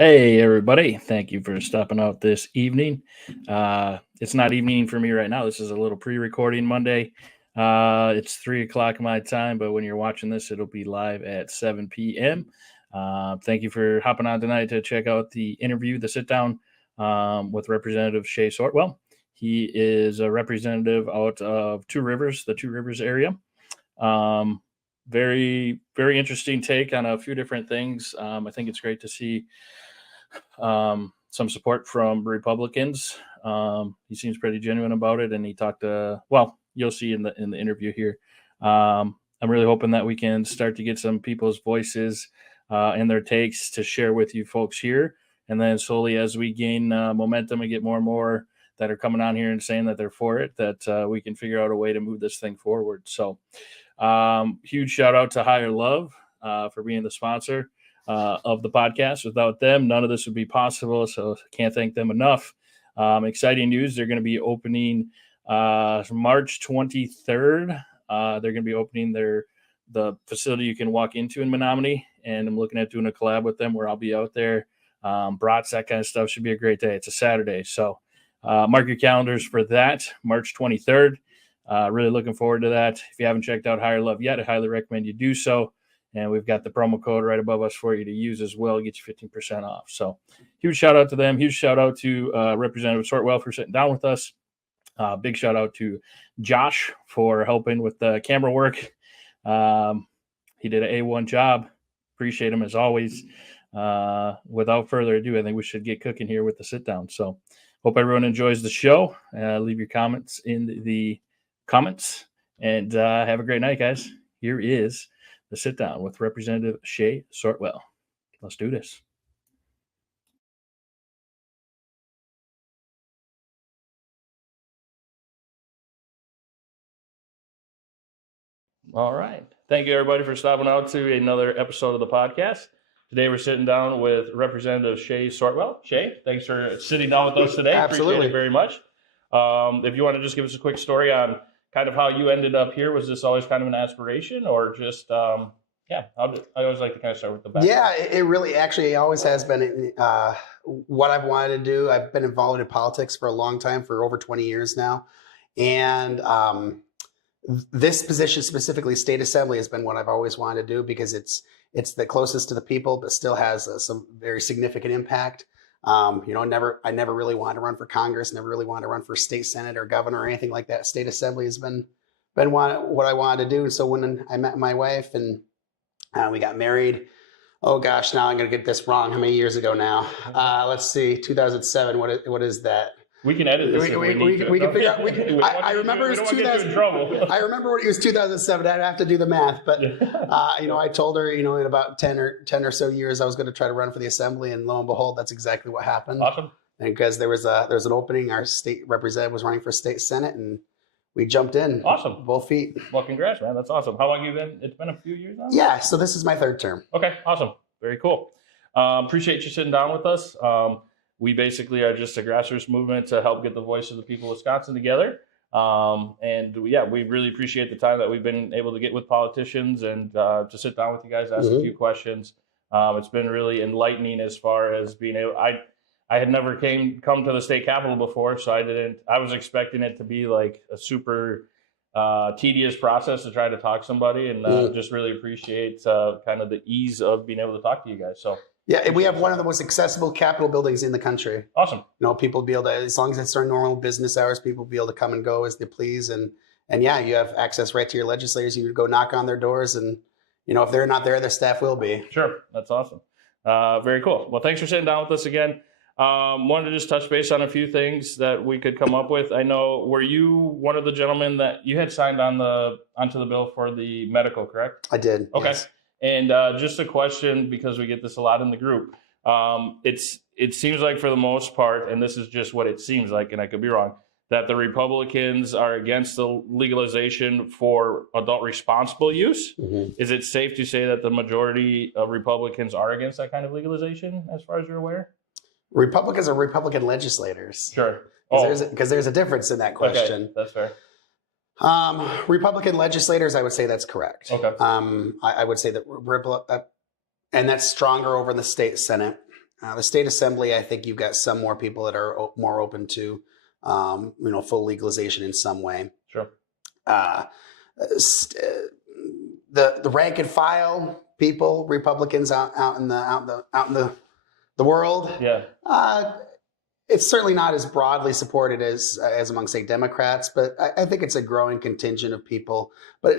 Hey, everybody. Thank you for stopping out this evening. It's not evening for me right now. This is a little pre recording Monday. It's 3 o'clock my time, but when you're watching this, it'll be live at 7 p.m. Thank you for hopping on tonight to check out the interview, the sit down with Representative Shae Sortwell. He is a representative out of Two Rivers, the Two Rivers area. Um, very, very interesting take on a few different things. I think it's great to see some support from Republicans. He seems pretty genuine about it, and he talked to. Well, you'll see in the interview here. I'm really hoping that we can start to get some people's voices and their takes to share with you folks here, and then slowly as we gain momentum and get more and more that are coming on here and saying that they're for it, that we can figure out a way to move this thing forward. So, huge shout out to Higher Love for being the sponsor of the podcast. Without them, none of this would be possible. So can't thank them enough. Exciting news. They're going to be opening March 23rd. They're going to be opening the facility you can walk into in Menominee. And I'm looking at doing a collab with them where I'll be out there. Brats, that kind of stuff. Should be a great day. It's a Saturday. So mark your calendars for that, March 23rd. Really looking forward to that. If you haven't checked out Higher Love yet, I highly recommend you do so. And we've got the promo code right above us for you to use as well. Get you 15% off. So huge shout out to them. Huge shout out to Representative Sortwell for sitting down with us. Big shout out to Josh for helping with the camera work. He did an A1 job. Appreciate him as always. Without further ado, I think we should get cooking here with the sit down. So hope everyone enjoys the show. Leave your comments in the comments and have a great night, guys. Here is the sit down with Representative Shae Sortwell. Let's do this. All right. Thank you, everybody, for stopping out to another episode of the podcast. Today, we're sitting down with Representative Shae Sortwell. Shae, thanks for sitting down with us today. Absolutely. Appreciate it very much. If you want to just give us a quick story on kind of how you ended up here. Was this always kind of an aspiration or just, I always like to kind of start with the background. Yeah, it really actually always has been what I've wanted to do. I've been involved in politics for a long time, for over 20 years now. And this position, specifically state assembly, has been what I've always wanted to do because it's the closest to the people, but still has some very significant impact. I never really wanted to run for Congress, never really wanted to run for state senate or governor or anything like that. State assembly has been what I wanted to do. And so when I met my wife and we got married, oh gosh, now I'm going to get this wrong. How many years ago now? Let's see, 2007. What is that? We can edit this. We can figure out. I remember it was 2000. I remember it was 2007. I'd have to do the math, but I told her, in about 10 or so years, I was going to try to run for the assembly, and lo and behold, that's exactly what happened. Awesome. And because there was an opening, our state representative was running for state senate, and we jumped in. Awesome. Both feet. Well, congrats, man. That's awesome. How long have you been? It's been a few years now? Yeah. So this is my third term. Okay. Awesome. Very cool. Appreciate you sitting down with us. We basically are just a grassroots movement to help get the voice of the people of Wisconsin together. We really appreciate the time that we've been able to get with politicians and to sit down with you guys, ask a few questions. It's been really enlightening as far as being able. I had never come to the state capitol before, so I was expecting it to be like a super tedious process to try to talk to somebody, and just really appreciate kind of the ease of being able to talk to you guys. So. Yeah, we have one of the most accessible Capitol buildings in the country. Awesome. People be able to, as long as it's our normal business hours, people be able to come and go as they please. And yeah, you have access right to your legislators. You would go knock on their doors, and if they're not there, their staff will be. Sure, that's awesome. Very cool. Well, thanks for sitting down with us again. Wanted to just touch base on a few things that we could come up with. I know, were you one of the gentlemen that you had signed onto the bill for the medical, correct? I did. Okay. Yes. And just a question, because we get this a lot in the group. It seems like for the most part, and this is just what it seems like, and I could be wrong, that the Republicans are against the legalization for adult responsible use. Mm-hmm. Is it safe to say that the majority of Republicans are against that kind of legalization, as far as you're aware? Republicans are Republican legislators. Sure. Because there's a difference in that question. Okay, that's fair. Republican legislators, I would say that's correct. Okay. I would say that, and that's stronger over in the state Senate. The state assembly, I think you've got some more people that are more open to, full legalization in some way. Sure. The rank and file people, Republicans out in the world. Yeah. It's certainly not as broadly supported as among, say, Democrats, but I think it's a growing contingent of people. But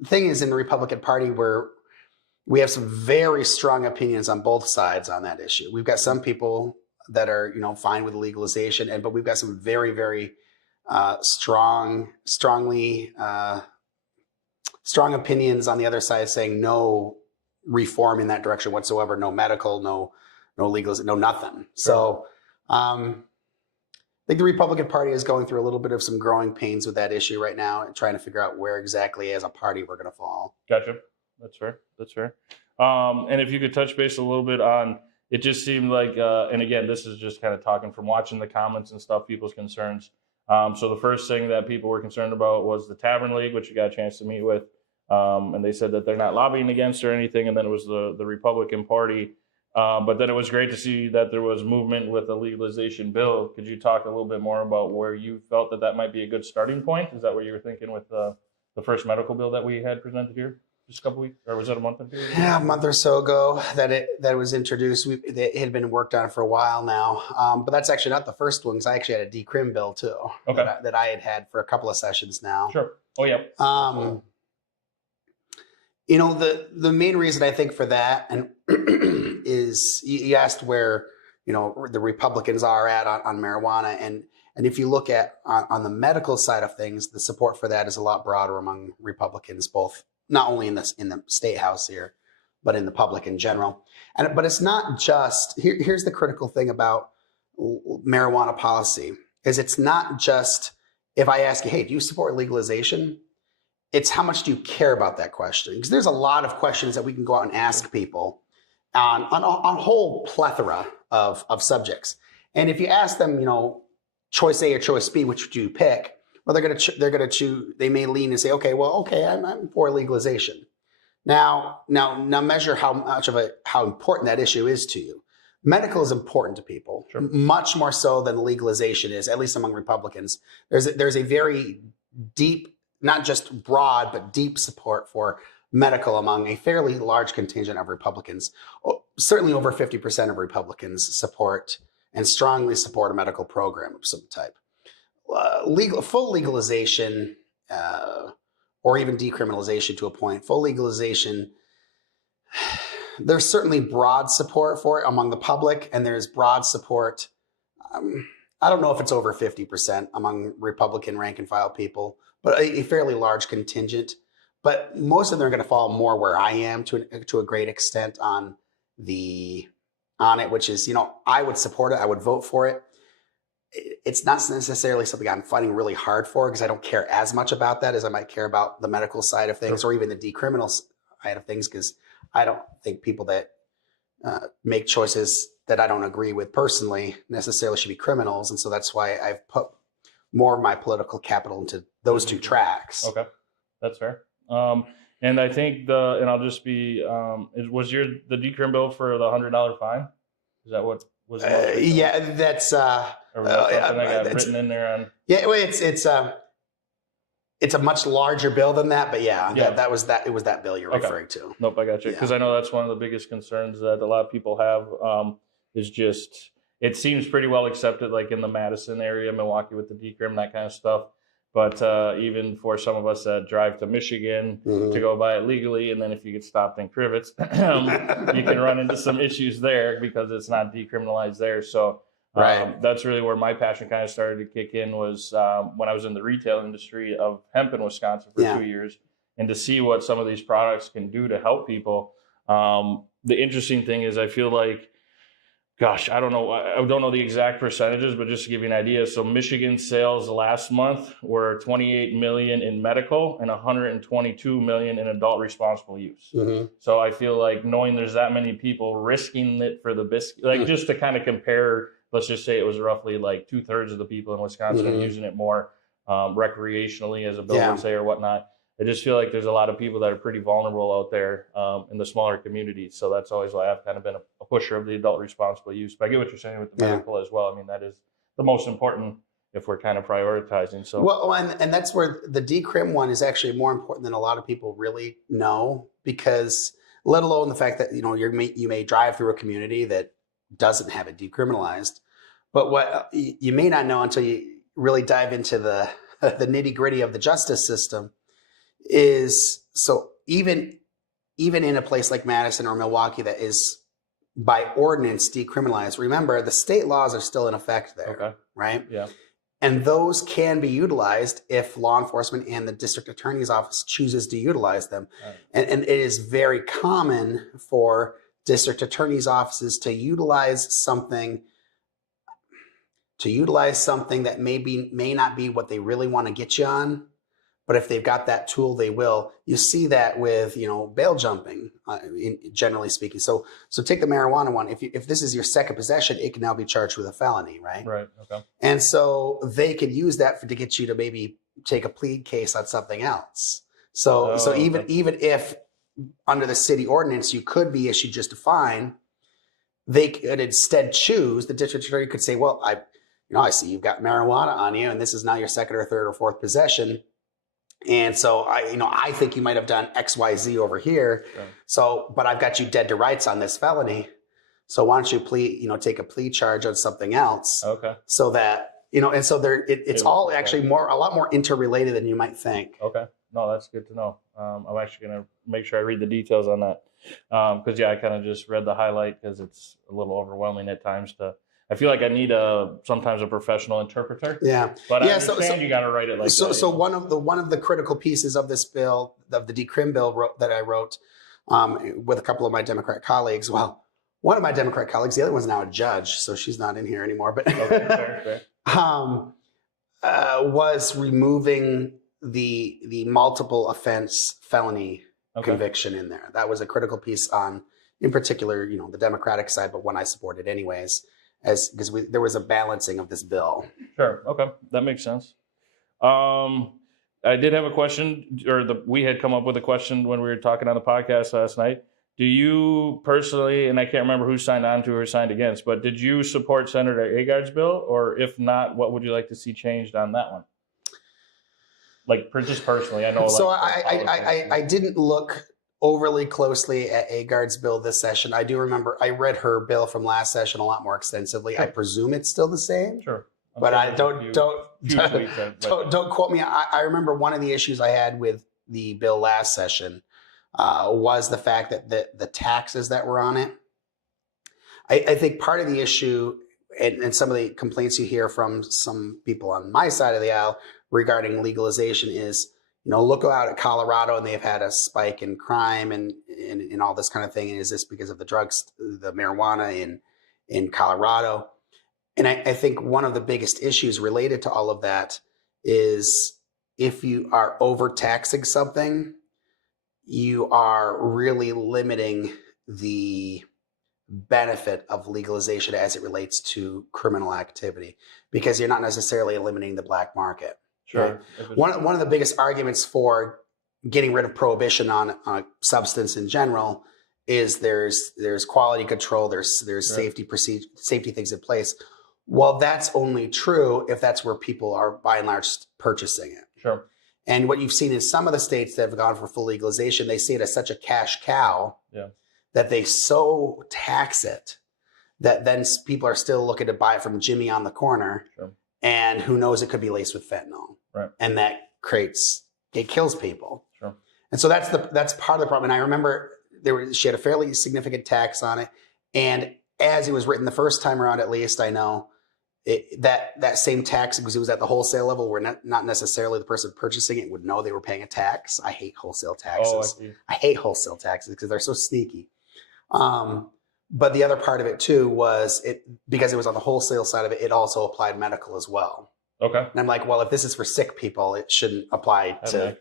the thing is, in the Republican Party, where we have some very strong opinions on both sides on that issue. We've got some people that are, fine with legalization, but we've got some very, very strong opinions on the other side saying no reform in that direction whatsoever, no medical, no legalization, no nothing. Sure. So I think the Republican Party is going through a little bit of some growing pains with that issue right now and trying to figure out where exactly as a party we're going to fall. Gotcha. That's fair. And if you could touch base a little bit on, it just seemed like, and again, this is just kind of talking from watching the comments and stuff, people's concerns. So the first thing that people were concerned about was the Tavern League, which you got a chance to meet with. And they said that they're not lobbying against or anything. And then it was the Republican Party. But then it was great to see that there was movement with the legalization bill. Could you talk a little bit more about where you felt that might be a good starting point? Is that what you were thinking with the first medical bill that we had presented here just a couple weeks, or was it a month ago? Yeah, a month or so ago that it was introduced. It had been worked on for a while now, but that's actually not the first one, because I actually had a decrim bill too. Okay. that I had for a couple of sessions now. Sure. Oh yeah. The main reason I think for that and is you asked where the Republicans are at on marijuana, and if you look at on the medical side of things, the support for that is a lot broader among Republicans, both not only in the state house here, but in the public in general. But it's not just here's the critical thing about marijuana policy is it's not just if I ask you, hey, do you support legalization? It's how much do you care about that question? Because there's a lot of questions that we can go out and ask people on a whole plethora of subjects. And if you ask them, choice A or choice B, which do you pick? Well, they're gonna choose. They may lean and say, okay, I'm for legalization. Now measure how important that issue is to you. Medical is important to people, sure. Much more so than legalization is, at least among Republicans. There's a very deep, not just broad, but deep support for medical among a fairly large contingent of Republicans. Certainly over 50% of Republicans support and strongly support a medical program of some type. Full legalization, or even decriminalization to a point, full legalization, there's certainly broad support for it among the public, and there's broad support. I don't know if it's over 50% among Republican rank and file people, but a fairly large contingent. But most of them are going to fall more where I am to a great extent on it, which is, I would support it. I would vote for it. It's not necessarily something I'm fighting really hard for, because I don't care as much about that as I might care about the medical side of things, sure. Or even the decriminal side of things, because I don't think people that make choices that I don't agree with personally necessarily should be criminals. And so that's why I've put more of my political capital into those two tracks. Okay, that's fair. And I think and I'll just be, was the decrim bill for the $100 fine? Is that what was? Yeah, that's. Or was that something that got written in there on? Yeah, well, it's a much larger bill than that, but yeah. That was that. It was that bill you're referring to. Nope, I got you. Because I know that's one of the biggest concerns that a lot of people have, is just, it seems pretty well accepted, like in the Madison area, Milwaukee with the decrim, that kind of stuff. But even for some of us that drive to Michigan to go buy it legally, and then if you get stopped in Crivets, you can run into some issues there because it's not decriminalized there. So that's really where my passion kind of started to kick in, was when I was in the retail industry of hemp in Wisconsin for 2 years, and to see what some of these products can do to help people. The interesting thing is I feel like, gosh, I don't know the exact percentages, but just to give you an idea. So Michigan sales last month were $28 million in medical and $122 million in adult responsible use. Mm-hmm. So I feel like knowing there's that many people risking it for the biscuit, like just to kind of compare, let's just say it was roughly like 2/3 of the people in Wisconsin are using it more recreationally, as a bill would say, or whatnot. I just feel like there's a lot of people that are pretty vulnerable out there in the smaller communities. So that's always why I've kind of been a pusher of the adult responsible use. But I get what you're saying with the medical as well. I mean, that is the most important if we're kind of prioritizing. So well, and that's where the decrim one is actually more important than a lot of people really know, because let alone the fact that you may drive through a community that doesn't have it decriminalized, but what you may not know until you really dive into the the nitty gritty of the justice system is, so even in a place like Madison or Milwaukee that is by ordinance decriminalized, remember the state laws are still in effect there, okay, right? yeah, And those can be utilized if law enforcement and the district attorney's office chooses to utilize them. right. And it is very common for district attorney's offices to utilize something that may not be what they really want to get you on. But if they've got that tool, they will. You see that with, bail jumping, generally speaking. So take the marijuana one. If this is your second possession, it can now be charged with a felony, right? Right. Okay. And so they could use that to get you to maybe take a plea case on something else. So even if under the city ordinance you could be issued just a fine, they could instead choose, the district attorney could say, well, I see you've got marijuana on you, and this is now your second or third or fourth possession. And so I think you might have done X, Y, Z over here. Sure. So, but I've got you dead to rights on this felony. So why don't you take a plea charge on something else? Okay. So that, and so it's all actually a lot more interrelated than you might think. Okay. No, that's good to know. I'm actually going to make sure I read the details on that. Because I kind of just read the highlight because it's a little overwhelming at times I feel like I need sometimes a professional interpreter. Yeah. But I understand you got to write it like that. So one of the critical pieces of this bill, of the decrim bill that I wrote with a couple of my Democrat colleagues, well, one of my Democrat colleagues, the other one's now a judge, so she's not in here anymore, but fair. Was removing the multiple offense felony conviction in there. That was a critical piece on, in particular, the Democratic side, but one I supported anyways, because there was a balancing of this bill. Sure. Okay. That makes sense. I did have a question, we had come up with a question when we were talking on the podcast last night. Do you personally, and I can't remember who signed on to or signed against, but did you support Senator Agard's bill? Or if not, what would you like to see changed on that one? Like, just personally, I know. So I didn't look overly closely at Agard's bill this session. I do remember I read her bill from last session a lot more extensively. Sure. I presume it's still the same. Sure. But I don't quote me. I remember one of the issues I had with the bill last session was the fact that the taxes that were on it. I think part of the issue and some of the complaints you hear from some people on my side of the aisle regarding legalization is, look out at Colorado and they've had a spike in crime and all this kind of thing. And is this because of the drugs, the marijuana in Colorado? And I think one of the biggest issues related to all of that is if you are overtaxing something, you are really limiting the benefit of legalization as it relates to criminal activity, because you're not necessarily eliminating the black market. Sure. Right? One of the biggest arguments for getting rid of prohibition on a substance in general is there's quality control, there's safety things in place. Well, that's only true if that's where people are by and large purchasing it. Sure. And what you've seen in some of the states that have gone for full legalization, they see it as such a cash cow that they so tax it that then people are still looking to buy it from Jimmy on the corner. Sure. And who knows, it could be laced with fentanyl. Right. And that kills people. Sure. And so that's part of the problem. And I remember she had a fairly significant tax on it. And as it was written the first time around, at least I know, that same tax, because it was at the wholesale level, where not necessarily the person purchasing it would know they were paying a tax. I hate wholesale taxes. I hate wholesale taxes because they're so sneaky. But the other part of it too was because it was on the wholesale side of it, it also applied medical as well. Okay. And I'm like, well, if this is for sick people, it shouldn't apply to,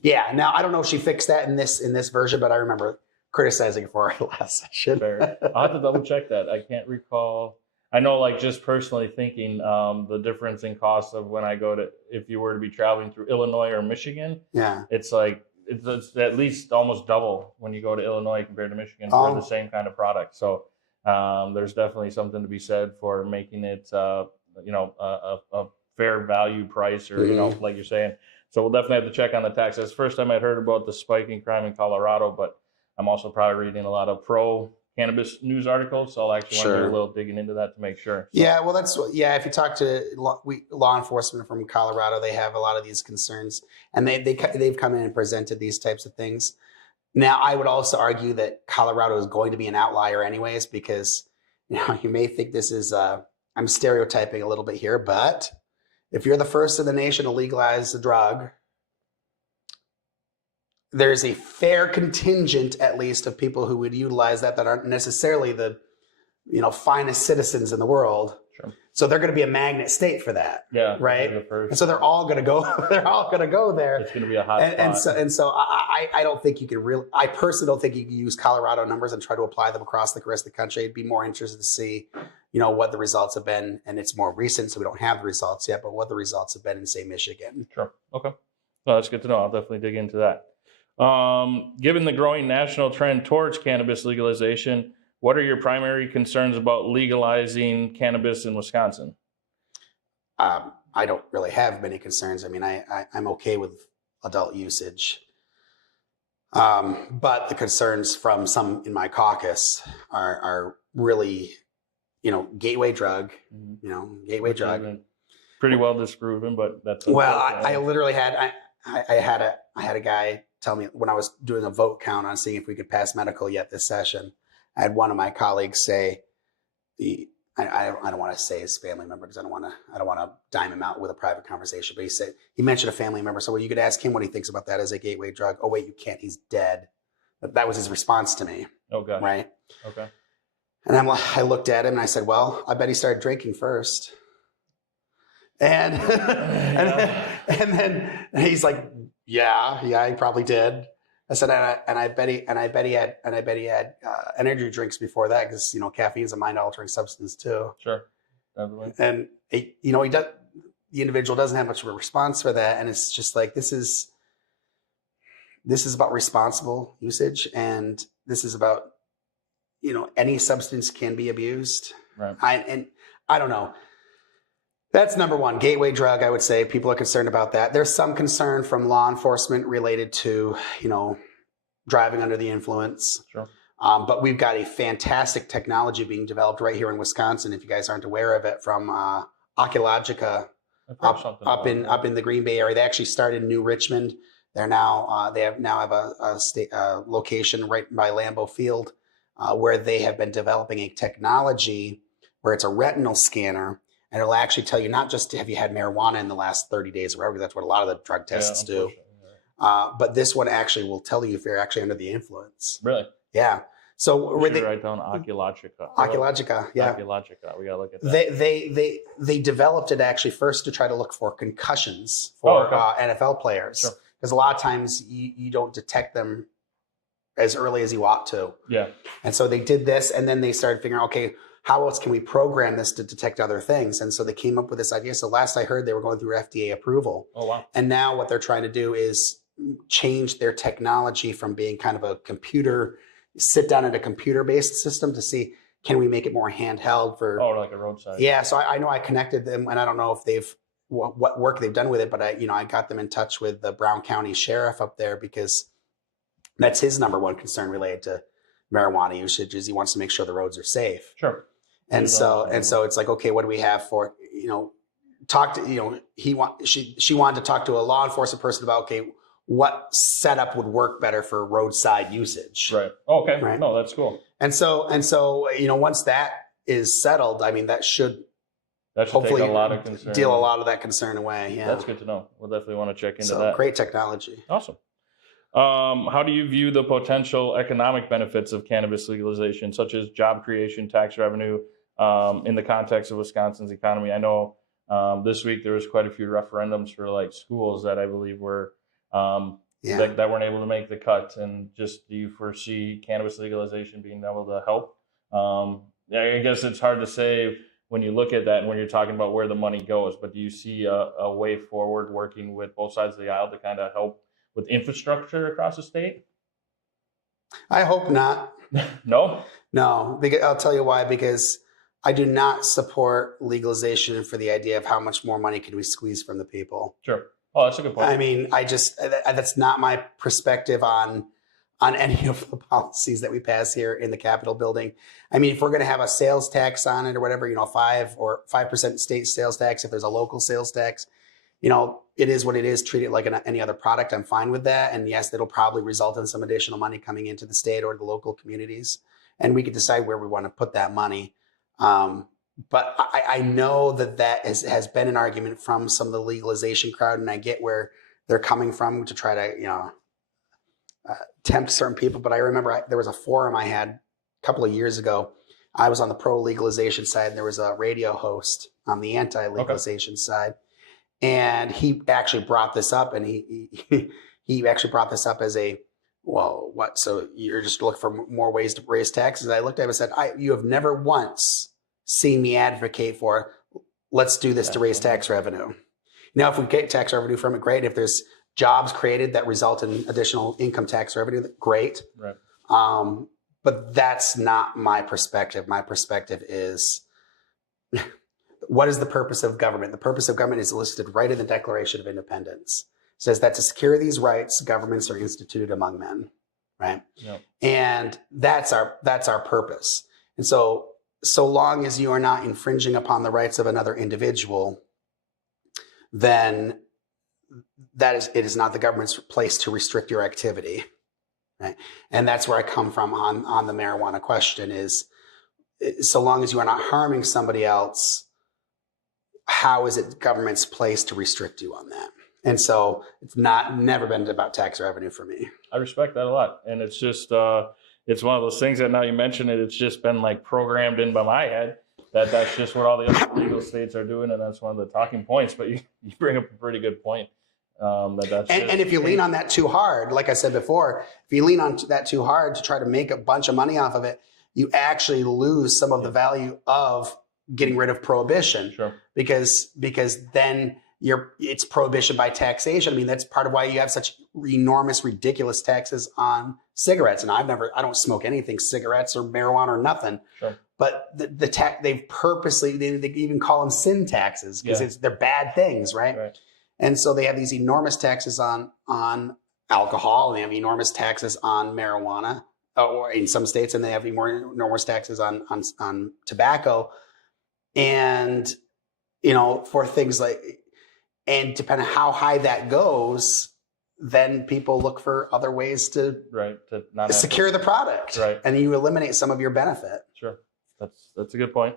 Yeah. Now I don't know if she fixed that in this version, but I remember criticizing for it last session. Fair. I'll have to double check that. I can't recall. I know, like, just personally thinking, the difference in cost of when I go to, if you were to be traveling through Illinois or Michigan, Yeah. it's like, it's at least almost double when you go to Illinois compared to Michigan for the Oh, same kind of product. So there's definitely something to be said for making it, a fair value price, or, mhm. like you're saying. So we'll definitely have to check on the taxes. First time I'd heard about the spike in crime in Colorado, but I'm also probably reading a lot of pro cannabis news articles, so I'll actually want to do a Sure. little digging into that to make sure. So, Yeah, well, yeah. If you talk to law enforcement from Colorado, they have a lot of these concerns, and they've come in and presented these types of things. Now, I would also argue that Colorado is going to be an outlier, anyways, because you may think this is I'm stereotyping a little bit here, but if you're the first in the nation to legalize the drug, there's a fair contingent, at least, of people who would utilize that aren't necessarily the finest citizens in the world. sure. So they're going to be a magnet state for that, Yeah, right? the first, And so they're all going to go. They're all going to go there. it's going to be a hot And spot. so I don't think you can really. I personally don't think you can use Colorado numbers and try to apply them across the rest of the country. I'd be more interested to see, what the results have been, and it's more recent, so we don't have the results yet. But what the results have been in, say, Michigan. Sure. Okay. Well, that's good to know. I'll definitely dig into that. Given the growing national trend towards cannabis legalization, what are your primary concerns about legalizing cannabis in Wisconsin? I don't really have many concerns. I mean, I'm okay with adult usage. But the concerns from some in my caucus are really, gateway drug, gateway Which has drug. been pretty well disproven, but that's Well, unfortunate. I literally had I had a guy tell me when I was doing a vote count on seeing if we could pass medical yet this session. I had one of my colleagues say, I don't want to say his family member because I don't want to dime him out with a private conversation. But he mentioned a family member. So, well, you could ask him what he thinks about that as a gateway drug. Oh wait, you can't. He's dead. But that was his response to me. Oh gosh. Right. Okay. And I looked at him and I said, well, I bet he started drinking first. And and then he's like, yeah, he probably did. I said, and I bet he had energy drinks before that because caffeine is a mind altering substance too. Sure. Definitely. And the individual doesn't have much of a response for that, and it's just like this is about responsible usage, and this is about any substance can be abused. Right. I don't know. That's number one, gateway drug. I would say people are concerned about that. There's some concern from law enforcement related to, driving under the influence. Sure. But we've got a fantastic technology being developed right here in Wisconsin. If you guys aren't aware of it, from Oculogica up in the Green Bay area. They actually started in New Richmond. They have a state location right by Lambeau Field where they have been developing a technology where it's a retinal scanner. And it'll actually tell you not just have you had marijuana in the last 30 days or whatever, because that's what a lot of the drug tests do. But this one actually will tell you if you're actually under the influence. Really? Yeah. So we should write down Oculogica. Oculogica, yeah. Oculogica. We gotta look at that. They developed it actually first to try to look for concussions for NFL players. Sure. Because a lot of times you don't detect them as early as you ought to. Yeah. And so they did this, and then they started figuring, okay, how else can we program this to detect other things? And so they came up with this idea. So last I heard, they were going through FDA approval. Oh, wow. And now what they're trying to do is change their technology from being kind of a sit down at a computer-based system to see, can we make it more handheld for... Oh, like a roadside. Yeah, so I know I connected them, and I don't know if what work they've done with it, but I got them in touch with the Brown County Sheriff up there because that's his number one concern related to marijuana usage is he wants to make sure the roads are safe. Sure. And so it's like, okay, what do we have for, she wanted to talk to a law enforcement person about, okay, what setup would work better for roadside usage. Right. Okay. Right. No, that's cool. And so, once that is settled, I mean, that should hopefully take a lot of concern. deal a lot of that concern away. Yeah. That's good to know. We'll definitely want to check into that. Great technology. Awesome. How do you view the potential economic benefits of cannabis legalization, such as job creation, tax revenue, in the context of Wisconsin's economy? I know this week there was quite a few referendums for like schools that I believe were that weren't able to make the cut. And just, do you foresee cannabis legalization being able to help? I guess it's hard to say when you look at that and when you're talking about where the money goes. But do you see a way forward working with both sides of the aisle to kind of help with infrastructure across the state? I hope not. No? No, because I'll tell you why. Because I do not support legalization for the idea of how much more money can we squeeze from the people. Sure. Oh, that's a good point. I mean, that's not my perspective on any of the policies that we pass here in the Capitol building. I mean, if we're going to have a sales tax on it or whatever, 5% state sales tax, if there's a local sales tax, it is what it is. Treat it like any other product. I'm fine with that. And yes, that'll probably result in some additional money coming into the state or the local communities. And we could decide where we want to put that money. But I know that has been an argument from some of the legalization crowd, and I get where they're coming from to try to, tempt certain people. But I remember there was a forum I had a couple of years ago. I was on the pro legalization side, and there was a radio host on the anti legalization side. And he actually brought this up, and he actually brought this up as well, what? So you're just looking for more ways to raise taxes? I looked at him and said, you have never once seen me advocate for, let's do this to raise tax revenue. Now, if we get tax revenue from it, great. If there's jobs created that result in additional income tax revenue, great. Right. But that's not my perspective. My perspective is, what is the purpose of government? The purpose of government is listed right in the Declaration of Independence. It says that to secure these rights, governments are instituted among men, right? Yep. And that's our purpose. And so long as you are not infringing upon the rights of another individual, then it is not the government's place to restrict your activity, right? And that's where I come from on the marijuana question is, so long as you are not harming somebody else, how is it government's place to restrict you on that? And so it's never been about tax revenue for me. I respect that a lot. And it's just, it's one of those things that now you mention it, it's just been like programmed in by my head that's just what all the other legal states are doing. And that's one of the talking points, but you bring up a pretty good point. And if you lean on that too hard, like I said before, if you lean on that too hard to try to make a bunch of money off of it, you actually lose some of the value of getting rid of prohibition. Sure. Because then it's prohibition by taxation. I mean, that's part of why you have such enormous, ridiculous taxes on cigarettes. And I don't smoke anything, cigarettes or marijuana or nothing. Sure. But they even call them sin taxes because they're bad things, right? And so they have these enormous taxes on alcohol, and they have enormous taxes on marijuana, or in some states, and they have enormous taxes on tobacco. And, for things like, and depending on how high that goes, then people look for other ways to not secure the product. Right. And you eliminate some of your benefit. Sure. That's a good point.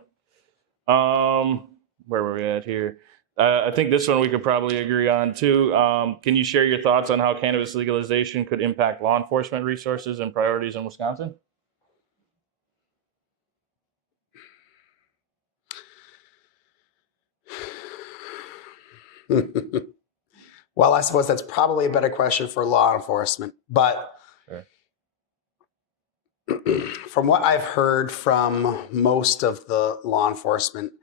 Where were we at here? I think this one we could probably agree on too. Can you share your thoughts on how cannabis legalization could impact law enforcement resources and priorities in Wisconsin? Well, I suppose that's probably a better question for law enforcement. But from what I've heard from most of the law enforcement,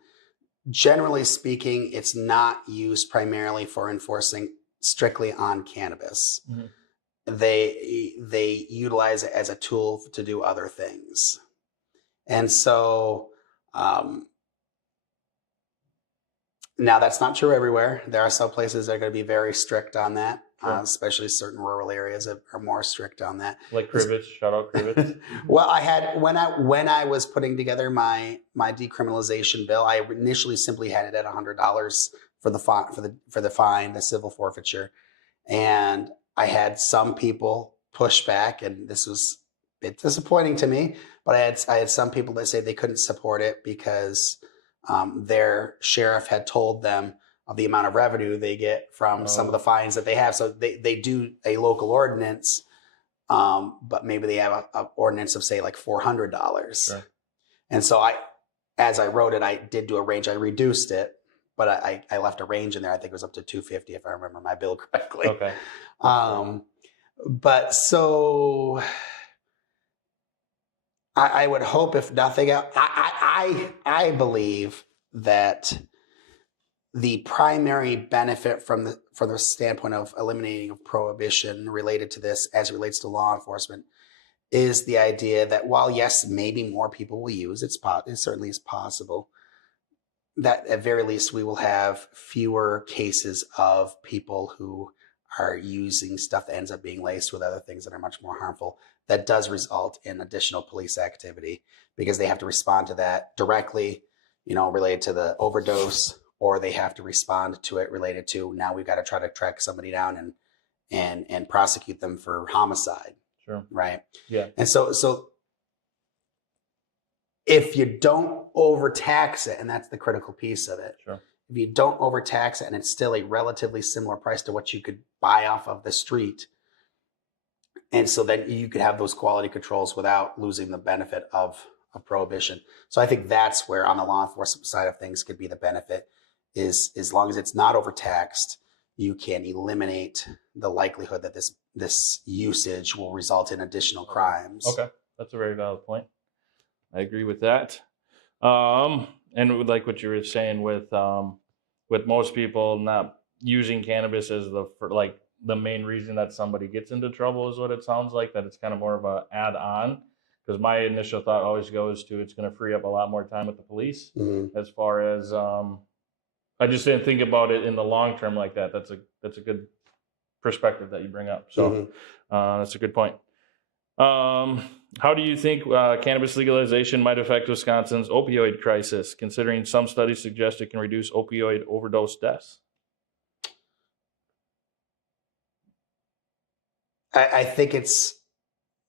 generally speaking, it's not used primarily for enforcing strictly on cannabis. Mm-hmm. They utilize it as a tool to do other things. And so now that's not true everywhere. There are some places that are going to be very strict on that. Sure. Especially certain rural areas are more strict on that. Like Crivets, shout out Crivets. Well, I had when I was putting together my decriminalization bill, I initially simply had it at $100 for the fine, the civil forfeiture, and I had some people push back, and this was a bit disappointing to me. But I had some people that say they couldn't support it because their sheriff had told them of the amount of revenue they get from some of the fines that they have. So they do a local ordinance, but maybe they have a ordinance of say like $400. Sure. And so as I wrote it, I did do a range. I reduced it, but I left a range in there. I think it was up to $250 if I remember my bill correctly. Okay. But so I would hope, if nothing else, I believe that the primary benefit from the standpoint of eliminating of prohibition related to this, as it relates to law enforcement, is the idea that while yes, maybe more people will use it certainly is possible, that at very least we will have fewer cases of people who are using stuff that ends up being laced with other things that are much more harmful. That does result in additional police activity because they have to respond to that directly, related to the overdose, or they have to respond to it related to, now we've got to try to track somebody down and prosecute them for homicide. Sure. Right. Yeah. And so if you don't overtax it, and that's the critical piece of it. Sure. If you don't overtax it and it's still a relatively similar price to what you could buy off of the street, and so then you could have those quality controls without losing the benefit of prohibition. So I think that's where on the law enforcement side of things could be the benefit, is as long as it's not overtaxed, you can eliminate the likelihood that this usage will result in additional crimes. Okay. That's a very valid point. I agree with that. And like what you were saying with most people not using cannabis as the main reason that somebody gets into trouble is what it sounds like, that it's kind of more of a add-on. Because my initial thought always goes to, it's going to free up a lot more time with the police. Mm-hmm. As far as I just didn't think about it in the long term like that. That's a good perspective that you bring up. So that's a good point. How do you think cannabis legalization might affect Wisconsin's opioid crisis, considering some studies suggest it can reduce opioid overdose deaths? I think it's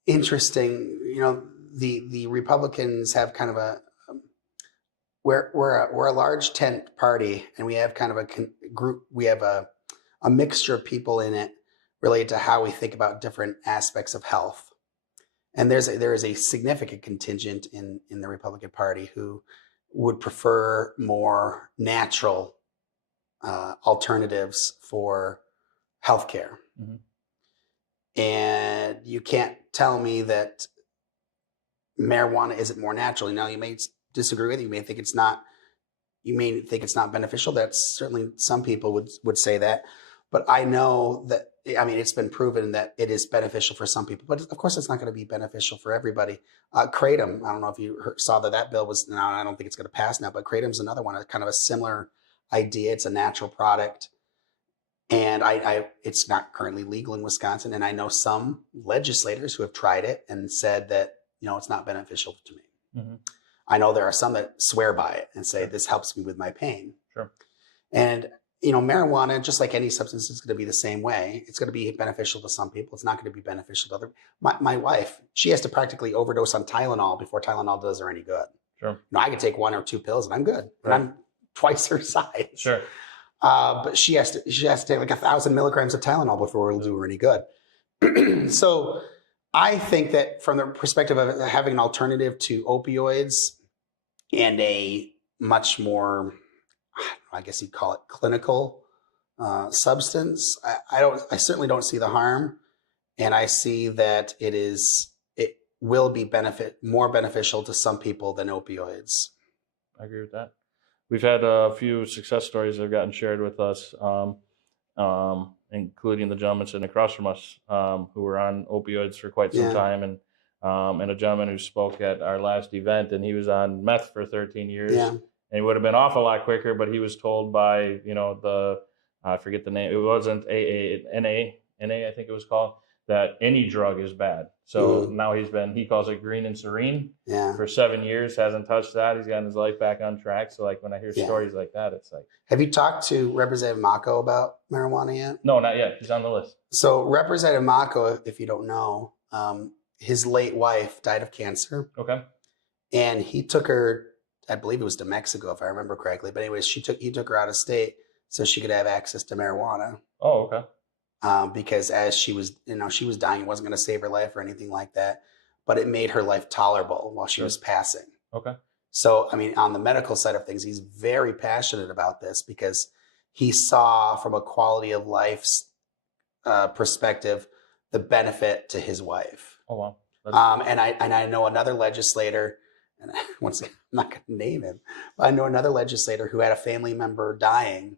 interesting. The Republicans have kind of we're a large tent party, and we have kind of a group. We have a mixture of people in it related to how we think about different aspects of health. And there is a significant contingent in the Republican Party who would prefer more natural alternatives for healthcare. Mm-hmm. And you can't tell me that marijuana isn't more natural. Now, you may disagree with it. You may think it's not. You may think it's not beneficial. That's certainly, some people would say that. But I know that, it's been proven that it is beneficial for some people. But of course, it's not going to be beneficial for everybody. Kratom, I don't know if you saw that bill was, now I don't think it's going to pass now, but Kratom's another one, kind of a similar idea. It's a natural product. And it's not currently legal in Wisconsin. And I know some legislators who have tried it and said that, it's not beneficial to me. Mm-hmm. I know there are some that swear by it and say, this helps me with my pain. Sure. And, marijuana, just like any substance, is going to be the same way. It's going to be beneficial to some people. It's not going to be beneficial to others. My wife, she has to practically overdose on Tylenol before Tylenol does her any good. Sure. I could take 1 or 2 pills and I'm good. Right. And I'm twice her size. Sure. But she has to take like 1,000 milligrams of Tylenol before it'll do her any good. So I think that from the perspective of having an alternative to opioids and a much more, I guess you'd call it clinical substance, I certainly don't see the harm. And I see that it will be more beneficial to some people than opioids. I agree with that. We've had a few success stories that have gotten shared with us, including the gentleman sitting across from us, who were on opioids for quite some time, and a gentleman who spoke at our last event, and he was on meth for 13 years. Yeah. And he would have been off a lot quicker, but he was told by, I forget the name, it wasn't NA, I think it was called, that any drug is bad. So now he calls it green and serene for 7 years, hasn't touched that. He's gotten his life back on track. So like when I hear stories like that, it's like. Have you talked to Representative Mako about marijuana yet? No, not yet. He's on the list. So Representative Mako, if you don't know, his late wife died of cancer. Okay. And he took her, I believe it was to Mexico, if I remember correctly. But anyways, he took her out of state so she could have access to marijuana. Oh, okay. Because as she was dying, it wasn't going to save her life or anything like that, but it made her life tolerable while she was passing. Okay. So, on the medical side of things, he's very passionate about this because he saw from a quality of life's perspective the benefit to his wife. Oh, wow. And I know another legislator And once again, I'm not going to name him, but I know another legislator who had a family member dying.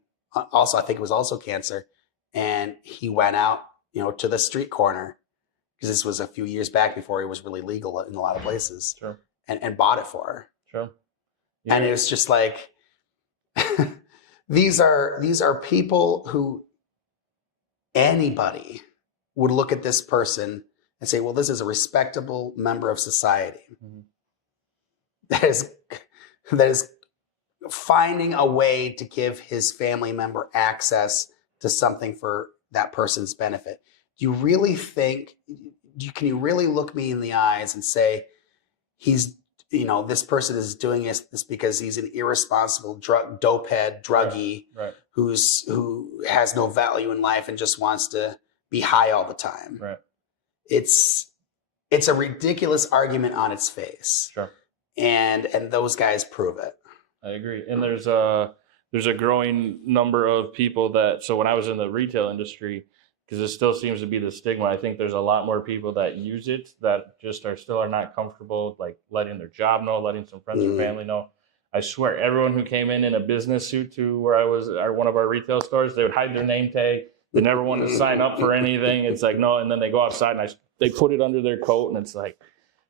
Also, I think it was also cancer. And he went out, to the street corner, because this was a few years back before it was really legal in a lot of places, Sure. and bought it for her. Sure. And it was just like, these are people who anybody would look at this person and say, well, this is a respectable member of society. Mm-hmm. that is finding a way to give his family member access to something for that person's benefit. Can you really look me in the eyes and say this person is doing this because he's an irresponsible dopehead druggie, right. who has no value in life and just wants to be high all the time. Right. It's a ridiculous argument on its face. Sure. And those guys prove it. I agree. And there's a growing number of people so when I was in the retail industry, because it still seems to be the stigma, I think there's a lot more people that use it that just are not comfortable, like letting their job know, letting some friends or family know. I swear, everyone who came in a business suit to where I was, one of our retail stores, they would hide their name tag. They never wanted to sign up for anything. It's like, no. And then they go outside and they put it under their coat, and it's like,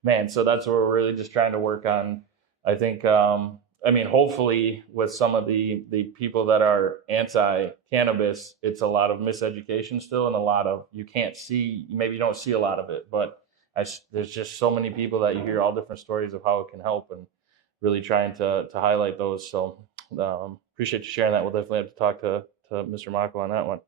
man. So that's what we're really just trying to work on. I think, hopefully with some of the people that are anti-cannabis, it's a lot of miseducation still, and a lot of, maybe you don't see a lot of it, but there's just so many people that you hear all different stories of how it can help, and really trying to highlight those. So appreciate you sharing that. We'll definitely have to talk to Mr. Mako on that one.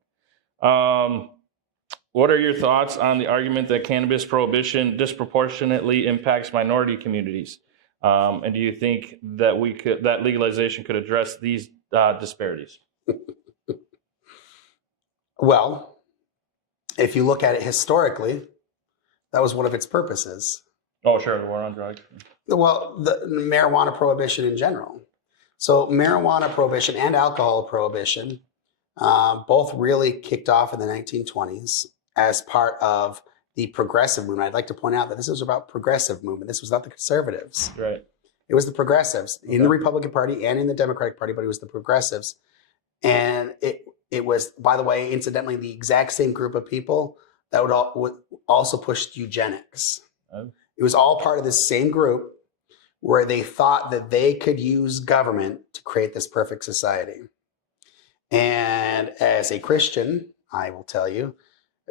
What are your thoughts on the argument that cannabis prohibition disproportionately impacts minority communities? And do you think that that legalization could address these disparities? Well, if you look at it historically, that was one of its purposes. Oh, sure, the war on drugs. Well, the marijuana prohibition in general. So marijuana prohibition and alcohol prohibition both really kicked off in the 1920s as part of the progressive movement. I'd like to point out that this was about progressive movement. This was not the conservatives. Right. It was the progressives in the Republican Party and in the Democratic Party, but it was the progressives. And it was, by the way, incidentally, the exact same group of people that would also push eugenics. Oh. It was all part of this same group where they thought that they could use government to create this perfect society. And as a Christian, I will tell you,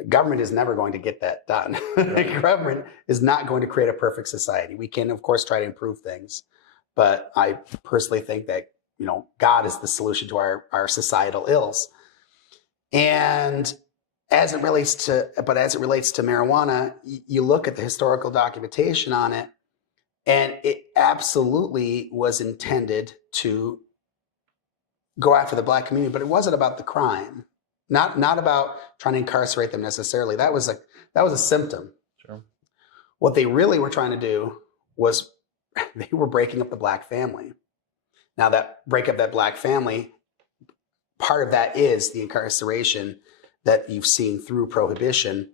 government is never going to get that done. Right. Government is not going to create a perfect society. We can, of course, try to improve things, but I personally think that God is the solution to our societal ills. And as it relates to marijuana, you look at the historical documentation on it, and it absolutely was intended to go after the Black community, but it wasn't about the crime. Not about trying to incarcerate them necessarily. That was a symptom. Sure. What they really were trying to do was they were breaking up the Black family. Now that break up that Black family, part of that is the incarceration that you've seen through prohibition.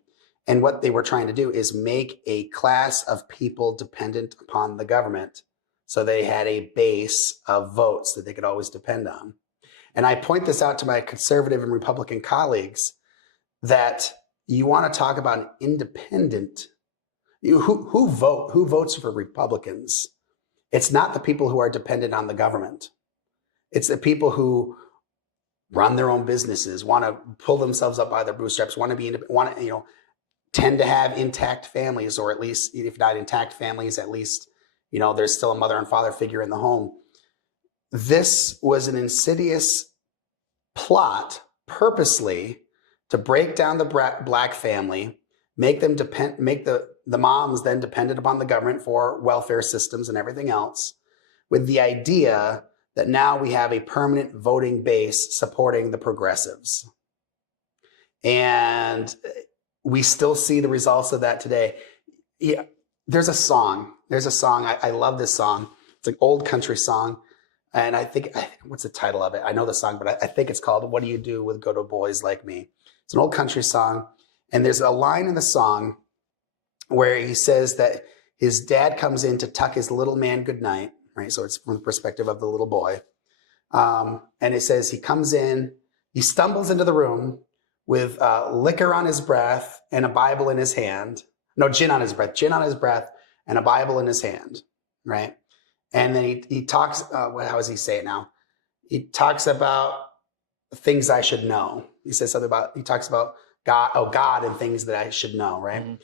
And what they were trying to do is make a class of people dependent upon the government. So they had a base of votes that they could always depend on. And I point this out to my conservative and Republican colleagues that you want to talk about an independent, who votes for Republicans? It's not the people who are dependent on the government. It's the people who run their own businesses, want to pull themselves up by their bootstraps, tend to have intact families, or at least, if not intact families, at least, there's still a mother and father figure in the home. This was an insidious plot purposely to break down the Black family, make the moms then dependent upon the government for welfare systems and everything else, with the idea that now we have a permanent voting base supporting the progressives. And we still see the results of that today. Yeah, there's a song. I love this song. It's an old country song. And I think, what's the title of it? I know the song, but I think it's called "What Do You Do with Good Old Boys Like Me?" It's an old country song. And there's a line in the song where he says that his dad comes in to tuck his little man goodnight, right? So it's from the perspective of the little boy. And it says he comes in, he stumbles into the room with liquor on his breath and a Bible in his hand. No, gin on his breath and a Bible in his hand, right? And then he talks, how does he say it now? He talks about things I should know. He says something about, he talks about God and things that I should know, right? Mm-hmm.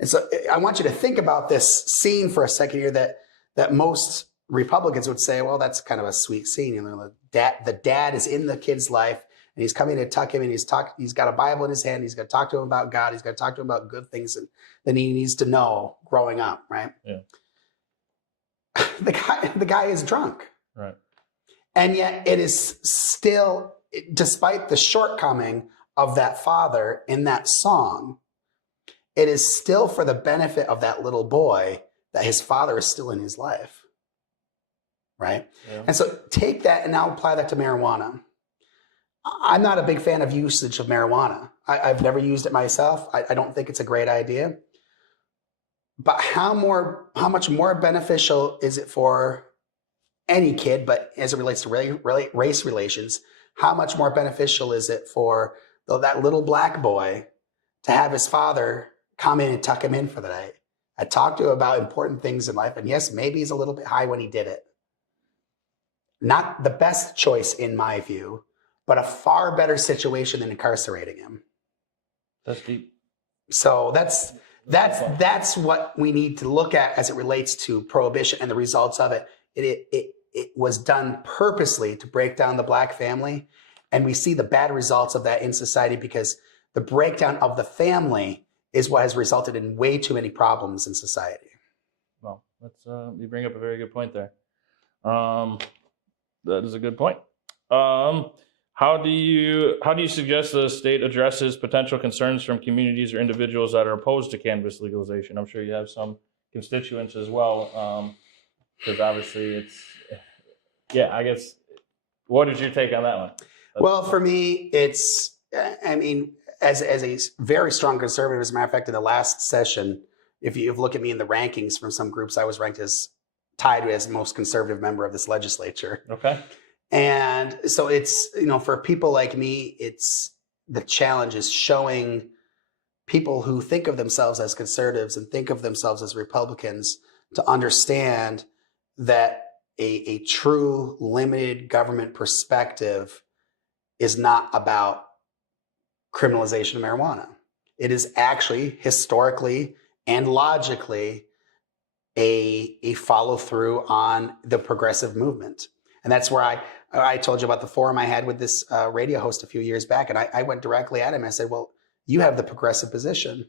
And so I want you to think about this scene for a second here that most Republicans would say, well, that's kind of a sweet scene. You know, the dad is in the kid's life and he's coming to tuck him and he's got a Bible in his hand. He's going to talk to him about God. He's going to talk to him about good things that he needs to know growing up, right? Yeah. The guy is drunk. Right. And yet it is still, despite the shortcoming of that father in that song, it is still for the benefit of that little boy that his father is still in his life. Right? Yeah. And so take that and now apply that to marijuana. I'm not a big fan of usage of marijuana. I've never used it myself. I don't think it's a great idea. But how much more beneficial is it for any kid, but as it relates to race relations, how much more beneficial is it for that little black boy to have his father come in and tuck him in for the night? I talked to him about important things in life, and yes, maybe he's a little bit high when he did it. Not the best choice in my view, but a far better situation than incarcerating him. That's deep. So that's what we need to look at as it relates to prohibition and the results of it. It was done purposely to break down the black family, and we see the bad results of that in society because the breakdown of the family is what has resulted in way too many problems in society. Well, you bring up a very good point there. That is a good point. How do you suggest the state addresses potential concerns from communities or individuals that are opposed to cannabis legalization? I'm sure you have some constituents as well, because obviously I guess, what is your take on that one? Well, for me, as a very strong conservative, as a matter of fact, in the last session, if you look at me in the rankings from some groups, I was ranked tied as most conservative member of this legislature. Okay. And so it's, for people like me, the challenge is showing people who think of themselves as conservatives and think of themselves as Republicans to understand that a true limited government perspective is not about criminalization of marijuana. It is actually historically and logically a follow through on the progressive movement. And that's where I told you about the forum I had with this radio host a few years back. And I went directly at him. I said, well, you have the progressive position.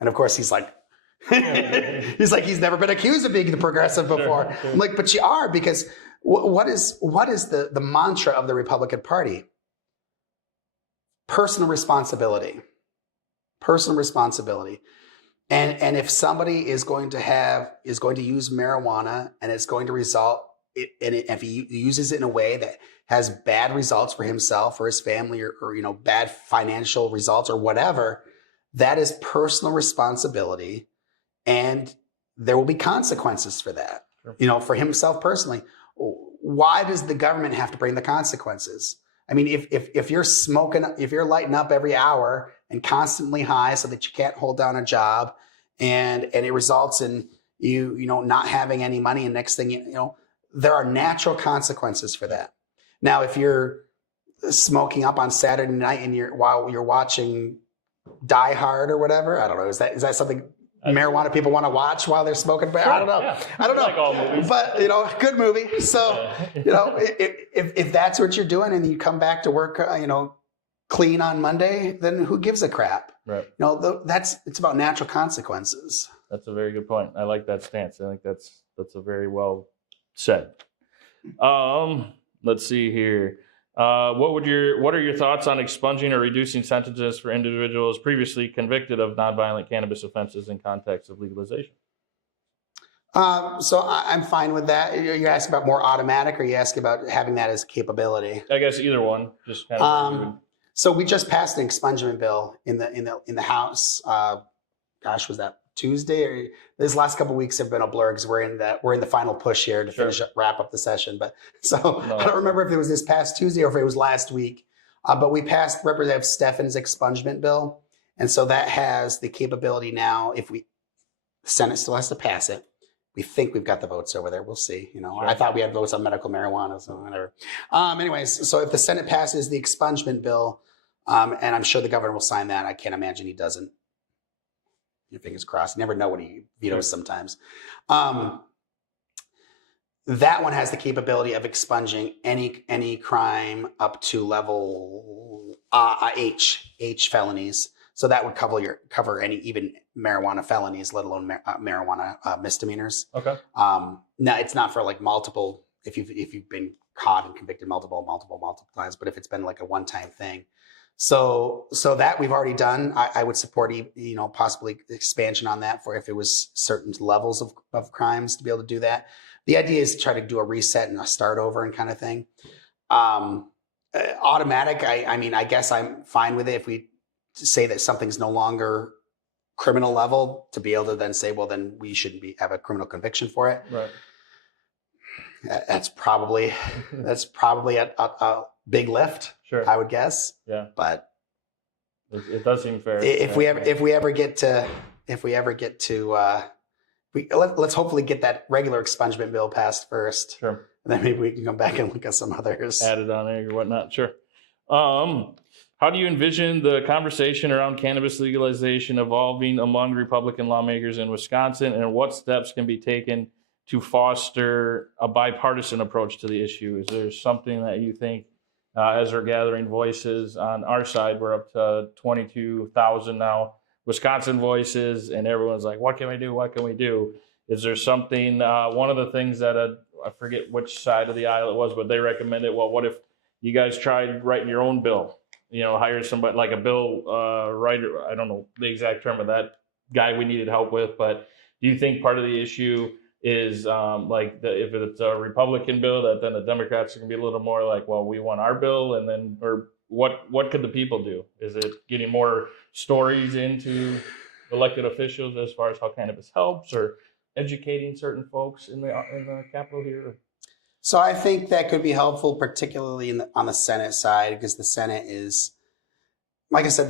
And of course, he's like, he's never been accused of being the progressive before. Sure. I'm like, but you are, because what is the mantra of the Republican Party? Personal responsibility. And if somebody is going to use marijuana and it's going to result, if he uses it in a way that has bad results for himself or his family or bad financial results or whatever, that is personal responsibility. And there will be consequences for that, sure. For himself personally. Why does the government have to bring the consequences? I mean, if you're smoking, if you're lighting up every hour and constantly high so that you can't hold down a job and it results in you not having any money, and next thing there are natural consequences for that. Now, if you're smoking up on Saturday night and while you're watching Die Hard or whatever, I don't know, is that something marijuana people want to watch while they're smoking? Sure, I don't know. Yeah. I don't know. Like all movies. But good movie. So if that's what you're doing and you come back to work, clean on Monday, then who gives a crap? Right. It's about natural consequences. That's a very good point. I like that stance. I think that's a very well said. Let's see here. What are your thoughts on expunging or reducing sentences for individuals previously convicted of nonviolent cannabis offenses in context of legalization? So I'm fine with that. You're asking about more automatic, or you asking about having that as a capability? I guess either one. Just kind of. So we just passed an expungement bill in the House. Was that Tuesday, or this last couple of weeks have been a blur because we're in the final push here to wrap up the session. But so I don't remember if it was this past Tuesday or if it was last week. But we passed Representative Steffen's expungement bill, and so that has the capability now. If the Senate still has to pass it, we think we've got the votes over there. We'll see. I thought we had votes on medical marijuana, so whatever. Anyways, so if the Senate passes the expungement bill, and I'm sure the governor will sign that. I can't imagine he doesn't. Your fingers crossed. You never know what he vetoes sometimes. That one has the capability of expunging any crime up to level H felonies. So that would cover any even marijuana felonies, let alone marijuana misdemeanors. Okay. Now it's not for like multiple. If you've been caught and convicted multiple times, but if it's been like a one-time thing. So that we've already done. I would support possibly expansion on that for if it was certain levels of crimes to be able to do that. The idea is to try to do a reset and a start over and kind of thing. Automatic. I guess I'm fine with it if we say that something's no longer criminal level to be able to then say, well, then we shouldn't have a criminal conviction for it. Right. That's probably a big lift. Sure. I would guess. Yeah. But it does seem fair. If we ever get to let's hopefully get that regular expungement bill passed first. Sure. And then maybe we can come back and look at some others. Added on there or whatnot. Sure. How do you envision the conversation around cannabis legalization evolving among Republican lawmakers in Wisconsin, and what steps can be taken to foster a bipartisan approach to the issue? Is there something that you think, as we're gathering voices on our side, we're up to 22,000 now, Wisconsin voices, and everyone's like, what can we do? What can we do? Is there something, one of the things that, I forget which side of the aisle it was, but they recommended, well, what if you guys tried writing your own bill? Hire somebody like a bill writer. I don't know the exact term of that guy we needed help with, but do you think part of the issue is if it's a Republican bill, that then the Democrats are going to be a little more like, well, we want our bill, and then, or what could the people do? Is it getting more stories into elected officials as far as how cannabis helps, or educating certain folks in the Capitol here? So I think that could be helpful, particularly on the Senate side, because the Senate is, like I said,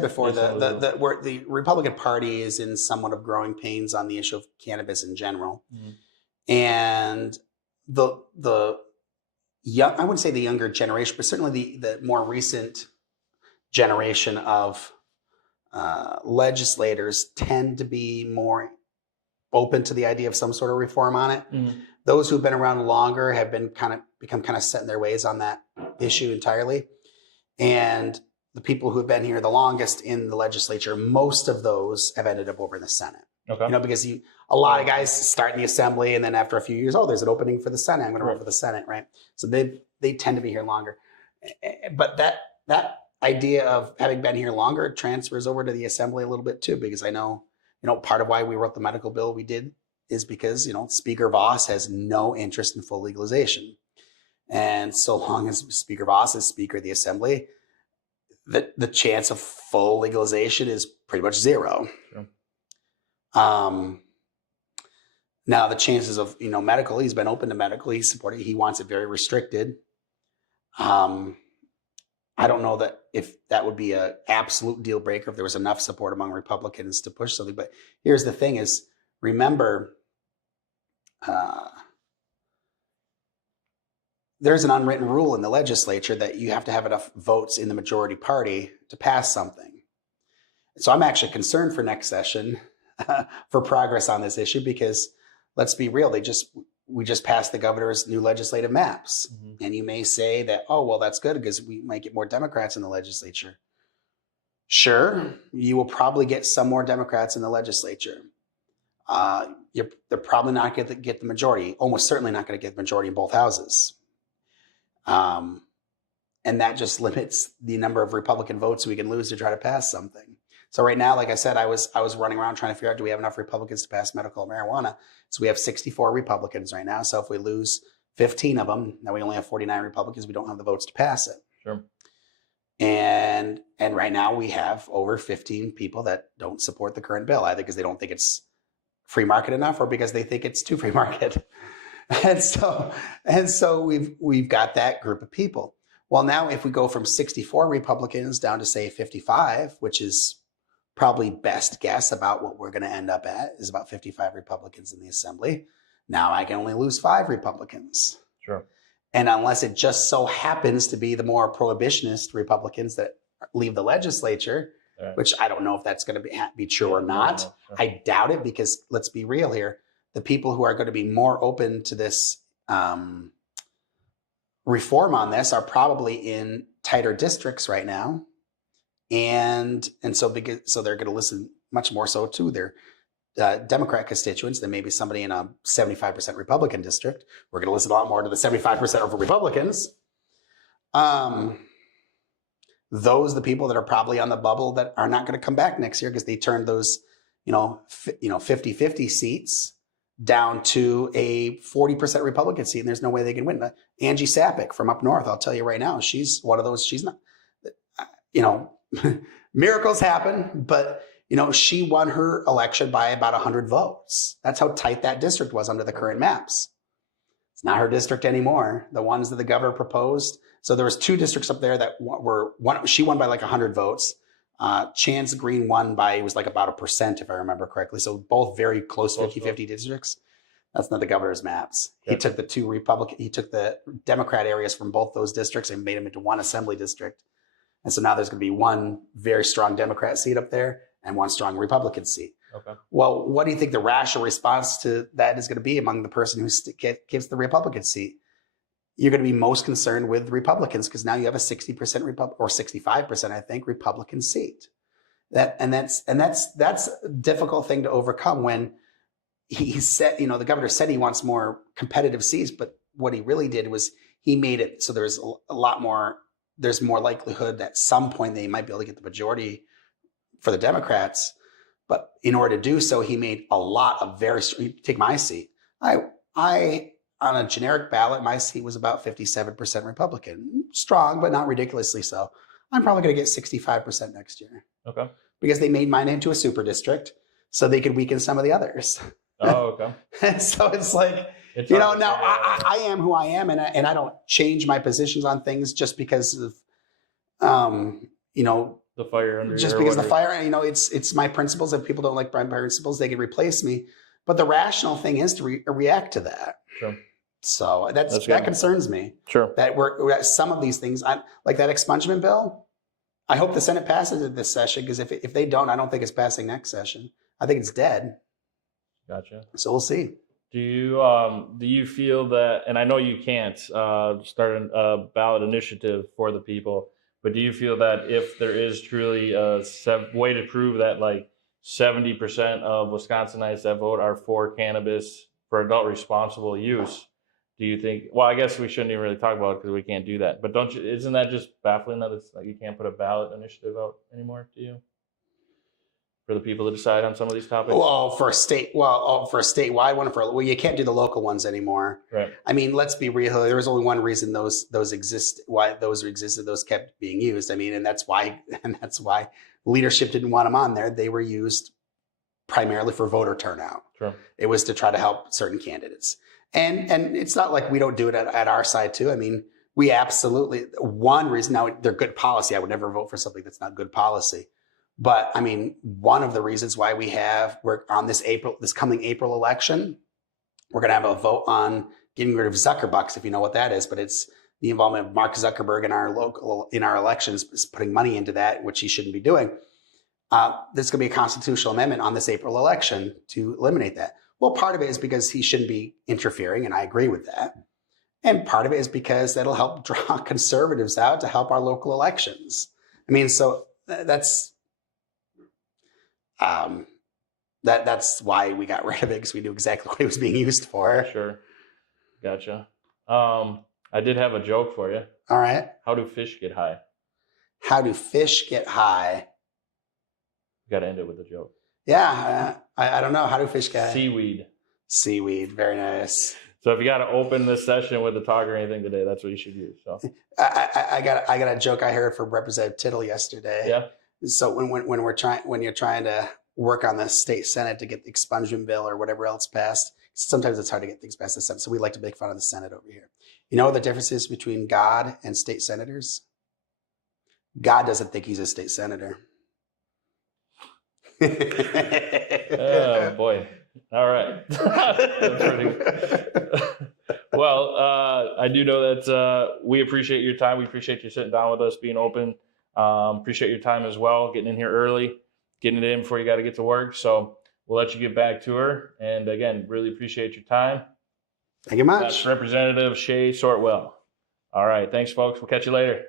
before, the Republican Party is in somewhat of growing pains on the issue of cannabis in general. Mm-hmm. And the young, I wouldn't say the younger generation, but certainly the more recent generation of legislators tend to be more open to the idea of some sort of reform on it. Mm-hmm. Those who've been around longer have become kind of set in their ways on that issue entirely. And the people who have been here the longest in the legislature, most of those have ended up over in the Senate. Okay. Because a lot of guys start in the assembly, and then after a few years, there's an opening for the Senate. I'm going to run for the Senate, right? So they tend to be here longer. But that idea of having been here longer transfers over to the assembly a little bit too, because I know, part of why we wrote the medical bill we did is because, Speaker Voss has no interest in full legalization. And so long as Speaker Voss is Speaker of the Assembly, the chance of full legalization is pretty much zero. Sure. Now the chances of, medical, he's been open to medical, he's supporting, he wants it very restricted. I don't know that if that would be an absolute deal breaker, if there was enough support among Republicans to push something. But here's the thing is, remember, there's an unwritten rule in the legislature that you have to have enough votes in the majority party to pass something. So I'm actually concerned for next session for progress on this issue, because let's be real, we just passed the governor's new legislative maps. Mm-hmm. And you may say that, that's good because we might get more Democrats in the legislature. Sure, you will probably get some more Democrats in the legislature. They're probably not going to get the majority, almost certainly not going to get the majority in both houses. And that just limits the number of Republican votes we can lose to try to pass something. So right now, like I said, I was running around trying to figure out, do we have enough Republicans to pass medical marijuana? So we have 64 Republicans right now. So if we lose 15 of them, now we only have 49 Republicans, we don't have the votes to pass it. Sure. And right now we have over 15 people that don't support the current bill, either because they don't think it's free market enough or because they think it's too free market. And so we've got that group of people. Well, now if we go from 64 Republicans down to say 55, which is probably best guess about what we're going to end up at, is about 55 Republicans in the assembly. Now I can only lose 5 Republicans. Sure. And unless it just so happens to be the more prohibitionist Republicans that leave the legislature, Right. which I don't know if that's going to be true or not. No, sure. I doubt it, because let's be real here. The people who are going to be more open to this reform on this are probably in tighter districts right now. And so they're going to listen much more so to their Democrat constituents than maybe somebody in a 75% Republican district. We're going to listen a lot more to the 75% of Republicans. Those are the people that are probably on the bubble that are not going to come back next year, because they turned those 50-50 seats down to a 40% Republican seat, and there's no way they can win. Angie Sappick from up north, I'll tell you right now, she's one of those. She's not, miracles happen, but she won her election by about 100 votes. That's how tight that district was under the current maps. It's not her district anymore. The ones that the governor proposed. So there was 2 districts up there that were one. She won by like 100 votes. Chance Green won by, it was like about 1%, if I remember correctly. So both very close 50-50 districts. That's not the governor's maps. Yep. He took the Democrat areas from both those districts and made them into one assembly district. And so now there's going to be one very strong Democrat seat up there and one strong Republican seat. Okay. Well, what do you think the rational response to that is going to be among the person who gives the Republican seat? You're going to be most concerned with Republicans, because now you have a 60% or 65%, I think, Republican seat. That's a difficult thing to overcome when he said, the governor said he wants more competitive seats, but what he really did was he made it so there's there's more likelihood that at some point they might be able to get the majority for the Democrats. But in order to do so, he made a lot of take my seat. I on a generic ballot, my seat was about 57% Republican. Strong, but not ridiculously so. I'm probably going to get 65% next year. Okay. Because they made mine into a super district so they could weaken some of the others. Oh, okay. And so it's like, now I am who I am, and I don't change my positions on things just because of, the fire under just because the fire, it's my principles. If people don't like my principles, they can replace me. But the rational thing is to react to that. Sure. So that concerns me. Sure. That some of these things, like that expungement bill, I hope the Senate passes it this session, because if they don't, I don't think it's passing next session. I think it's dead. Gotcha. So we'll see. Do you feel that, and I know you can't start a ballot initiative for the people, but do you feel that if there is truly a way to prove that like 70% of Wisconsinites that vote are for cannabis for adult responsible use, do you think, well, I guess we shouldn't even really talk about it because we can't do that, but isn't that just baffling that it's like you can't put a ballot initiative out anymore, to you? For the people to decide on some of these topics? For a statewide one, you can't do the local ones anymore. Right. I mean, let's be real. There was only one reason those exist. Why those existed, those kept being used. I mean, and that's why leadership didn't want them on there. They were used primarily for voter turnout. Sure. It was to try to help certain candidates. And it's not like we don't do it at our side too. I mean, we absolutely, one reason, now they're good policy. I would never vote for something that's not good policy. But I mean, one of the reasons why we're on this coming April election, we're going to have a vote on getting rid of Zuckerbucks, if you know what that is. But it's the involvement of Mark Zuckerberg in our elections, is putting money into that, which he shouldn't be doing. There's going to be a constitutional amendment on this April election to eliminate that. Well, part of it is because he shouldn't be interfering, and I agree with that. And part of it is because that'll help draw conservatives out to help our local elections. I mean, so that's why we got rid of it, because we knew exactly what it was being used for. Sure. Gotcha. I did have a joke for you. All right. How do fish get high? How do fish get high? You got to end it with a joke. Yeah. I don't know. How do fish get high? Seaweed. Seaweed. Very nice. So if you got to open this session with a talk or anything today, that's what you should use. So I got a joke I heard from Representative Tittle yesterday. yeah. So when you're trying to work on the state Senate to get the expungement bill or whatever else passed, sometimes it's hard to get things passed in the Senate. So we like to make fun of the Senate over here. You know what the difference is between God and state senators? God doesn't think he's a state senator. Oh boy. All right. Well, I do know that we appreciate your time. We appreciate you sitting down with us, being open. Appreciate your time as well, getting in here early, getting it in before you got to get to work. So we'll let you get back to her. And again, really appreciate your time. Thank you much. That's Representative Shae Sortwell. All right. Thanks, folks. We'll catch you later.